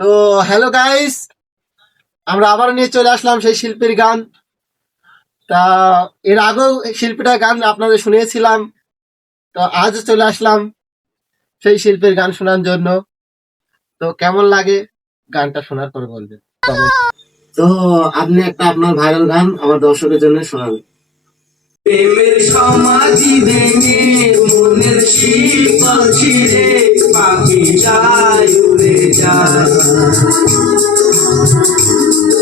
তো hello guys, আমরা আবার নিয়ে চলে আসলাম সেই শিল্পীর গান। তা এর আগেও শিল্পীটার গান আপনাদের শুনিয়েছিলাম। তো আজও চলে আসলাম সেই শিল্পীর গান শোনার জন্য। তো কেমন লাগে গানটা শোনার পর বলবেন কমেন্ট। তো আপনি একটা আপনার ভাইরাল গান আমার দর্শকের জন্য শোনাবেন। প্রেমের সমাধি ভেঙে মনের শিকল ছিঁড়ে পাখি যায় উড়ে যায়,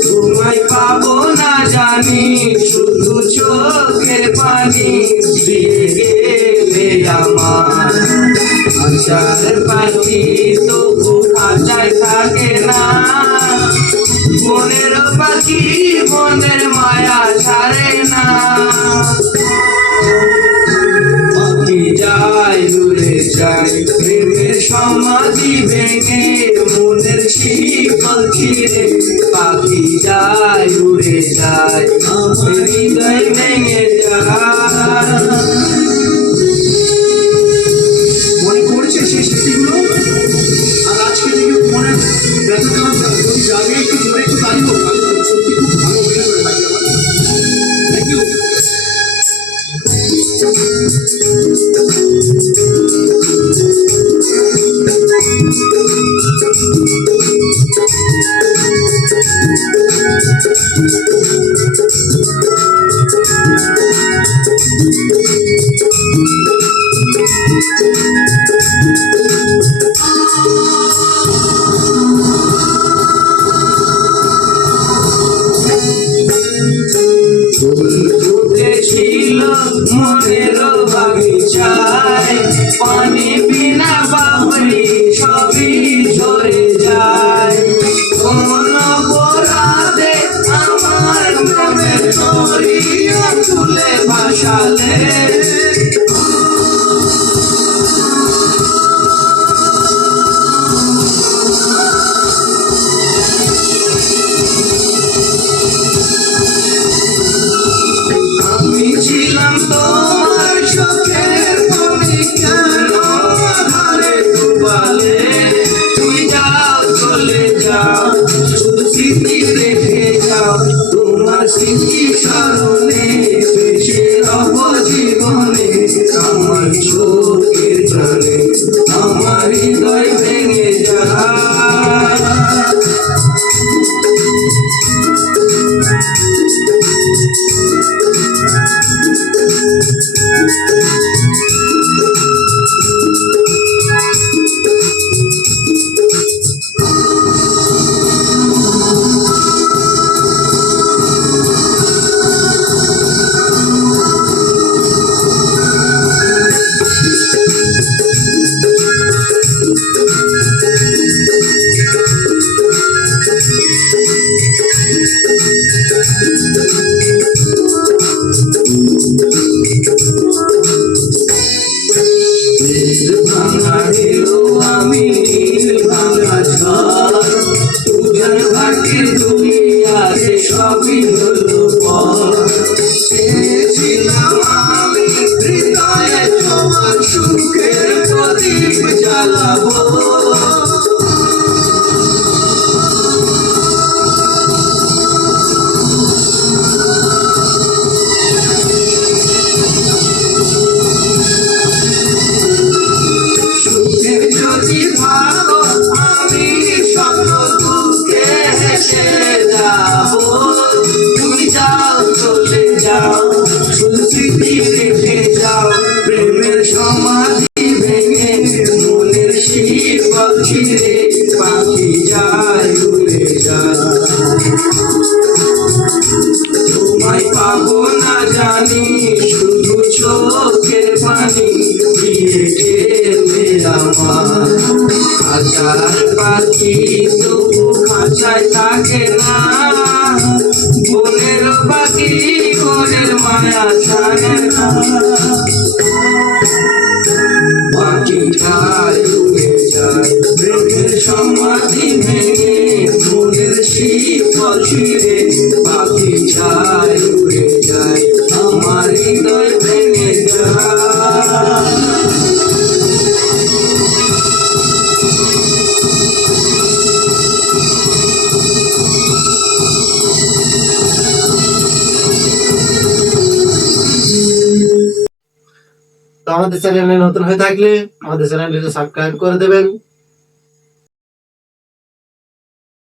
তোমায় পাবো না জানি শুধু চোখের পানি দিয়ে গেলে আমার আশার পাখি তবু খাঁচায় থাকে না, মনের পাখি মনের মায়া ছাড়ে না, পাখি যায় উড়ে যায় প্রেমের সমাধি ভেঙে মনের শিকল ছিঁড়ে পাখি যায় উড়ে যায় আমার হৃদয় ভেঙে যায়। মনে পড়ছে সেই স্মৃতিগুলো, আর আজকে থেকে মনে ব্যথাটা যদি জাগে একটু জোরে একটু তালি হোক, আমি সত্যি খুব ভালো মনে করে থাকি আমার। Thank you. ছিল মনের বাগিচায় পানি বিনা বাবরি সবই ঝরে যায়, কোন বরাতে আমার প্রেমের তরিয়া তুলে ভাসালে আমি ছিলাম তোমার চোখের পানি কেন আধারে ডুবালে, তুই যাও চলে যাও শুধু স্মৃতি রেখে যাও, তোমার স্মৃতি স্মরণে বেঁচে রব জীবনে, আমার চোখের জলে আমার হৃদয় ভেঙে যায়। ভাঙা ঢেউ আমি নীল ভাঙা ঝড়, দুজন ভাটির দুনিয়াতে সবই হলো পর, চেয়েছিলাম আমি হৃদয়ে তোমার সুখের প্রদীপ জ্বালাবো, যদি ভাবো আমি স্বপ্ন দুঃখে হেসে যাবো, তুমি যাও চলে যাও শুধু স্মৃতি রেখে যাও, প্রেমের সমাধি ভেঙে মনের শিকল ছিঁড়ে পাখি যায় উড়ে যায়, তোমায় পাবো না জানি শুধু চোখের পানি দিয়ে গেলে আমার খাঁচার পাখি তবু খাঁচায় থাকে না, বনের পাখি বনের মায়া ছাড়ে না, পাখি যায় উড়ে যায় প্রেমের সমাধি ভেঙে মনের শিকল ছিঁড়ে পাখি যায় উড়ে যায় আমার হৃদয় ভেঙে যায়। তো আমাদের চ্যানেলে নতুন হয়ে থাকলে আমাদের চ্যানেলটি সাবস্ক্রাইব করে দেবেন।